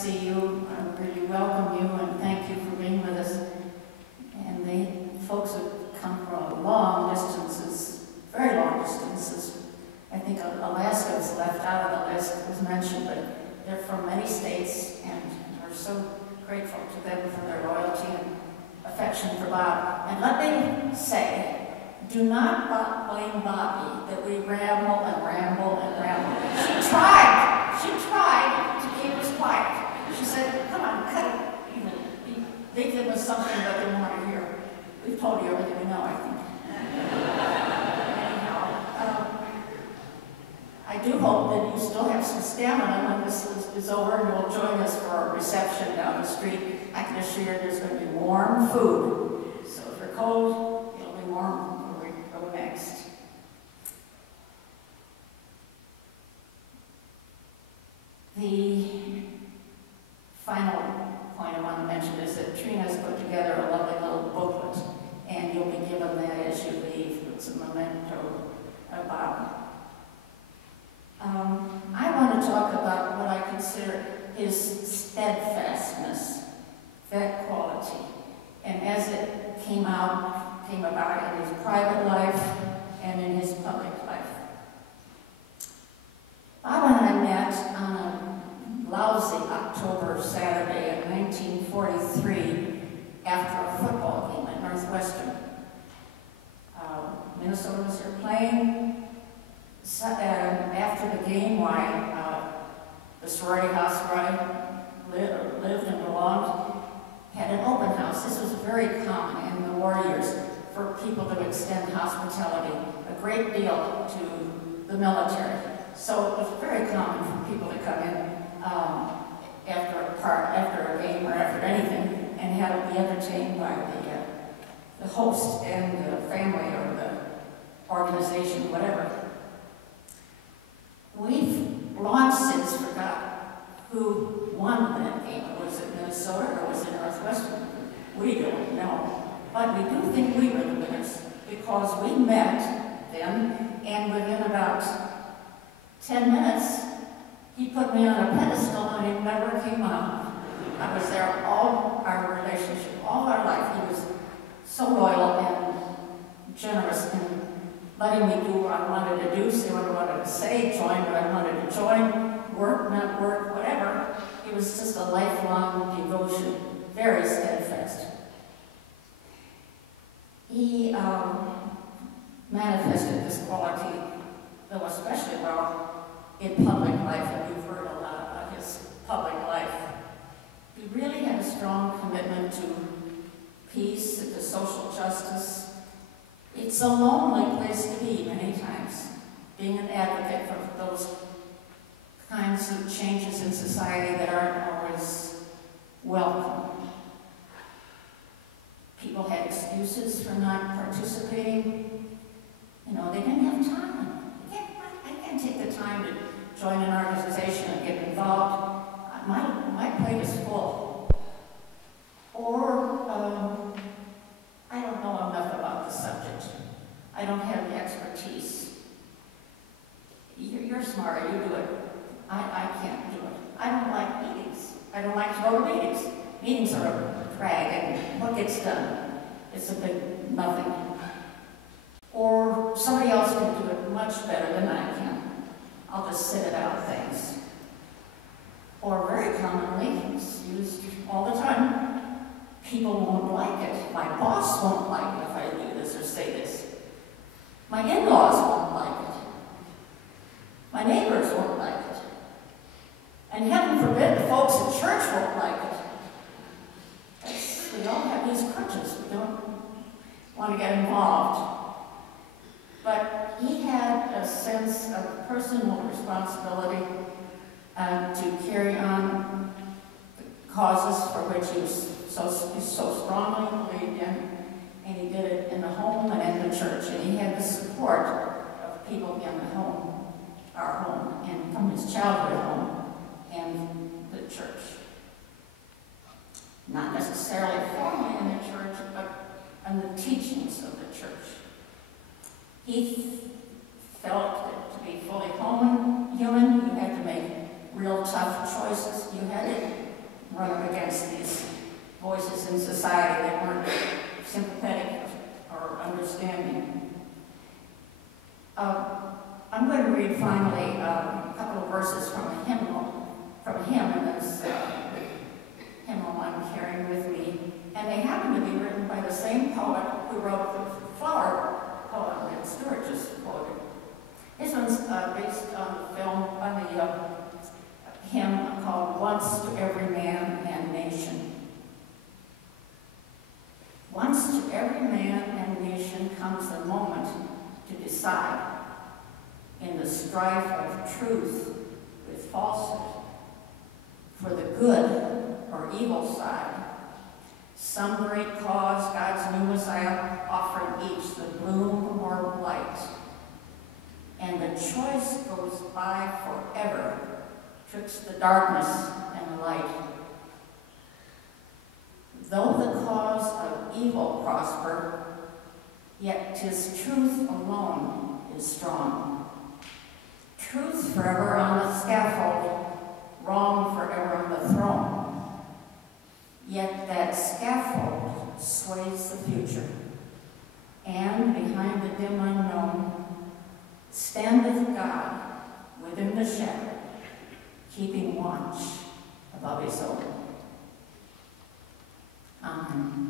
see you. I really welcome you and thank you for being with us. And the folks have come from long distances, very long distances. I think Alaska was left out of the list, it was mentioned, but they're from many states, and we're so grateful to them for their loyalty and affection for Bob. And let me say, do not blame Bobby that we ramble and ramble and ramble. She tried to keep us quiet. She said, come on, cut it. You know, be victim of something that they want to hear. We've told you everything we know, I think. Anyhow, I do hope that you still have some stamina when this is over and you'll join us for our reception down the street. I can assure you there's going to be warm food. So if you're cold, it'll be warm when we go next. The final point I want to mention is that Trina's put together a lovely little booklet, and you'll be given that as you leave. It's a memento about. I want to talk about what I consider his steadfastness, that quality, and as it came about in his private life and in his public life. Bob and I met on a lousy October Saturday in 1943 after a football game at Northwestern. Minnesota was here playing. After the game, the sorority house where I lived and belonged had an open house. This was very common in the war years for people to extend hospitality a great deal to the military. So it was very common for people to come in after a game or after anything and have be entertained by the host and the family or the organization, whatever. We've long since forgotten who won that game. Was it Minnesota or was it Northwestern? We don't know. But we do think we were the winners because we met them, and within about 10 minutes, he put me on a pedestal and he never came out. I was there all our relationship, all our life. He was so loyal and generous in letting me do what I wanted to do, say what I wanted to say, join what I wanted to join, work, not work, whatever. It was just a lifelong devotion, very steadfast. He manifested this quality, though especially well, in public life, and we've heard a lot about his public life. He really had a strong commitment to peace and to social justice. It's a lonely place to be many times, being an advocate for those kinds of changes in society that aren't always welcome. People had excuses for not participating. You know, they didn't have time. I can't take the time to join an organization and get involved. My plate is full. Or, I don't know enough about the subject. I don't have the expertise. You're smarter, you do it. I can't do it. I don't like meetings. I don't like to go to meetings. Meetings are a drag, and what gets done? It's a big nothing. Or somebody else can do it much better than I can. I'll just sit it out things. Or very commonly, it's used all the time, people won't like it. My boss won't like it if I do this or say this. My in-laws won't like it. My neighbors won't like it. And heaven forbid the folks in church won't like it. We all have these crutches. We don't want to get involved. But he had a sense of personal responsibility to carry on the causes for which he was so strongly believed in, and he did it in the home and in the church, and he had the support of people in the home, our home, and from his childhood home and the church. Not necessarily formally in the church, but in the teachings of the church. He felt that to be fully human, you had to make real tough choices. You had to they weren't sympathetic or understanding. I'm going to read finally a couple of verses from a hymn in this hymnal I'm carrying with me, and they happen to be written by the same poet who wrote the flower poem that Stuart just quoted. This one's based on the hymn called Once to Every Man and Nation. Once to every man and nation comes a moment to decide in the strife of truth with falsehood, for the good or evil side, some great cause, God's new Messiah, offering each the bloom or blight. And the choice goes by forever, twixt the darkness and the light. Though the cause of evil prosper, yet 'tis truth alone is strong. Truth forever on the scaffold, wrong forever on the throne. Yet that scaffold sways the future, and behind the dim unknown standeth God within the shadow, keeping watch above his own. Amen.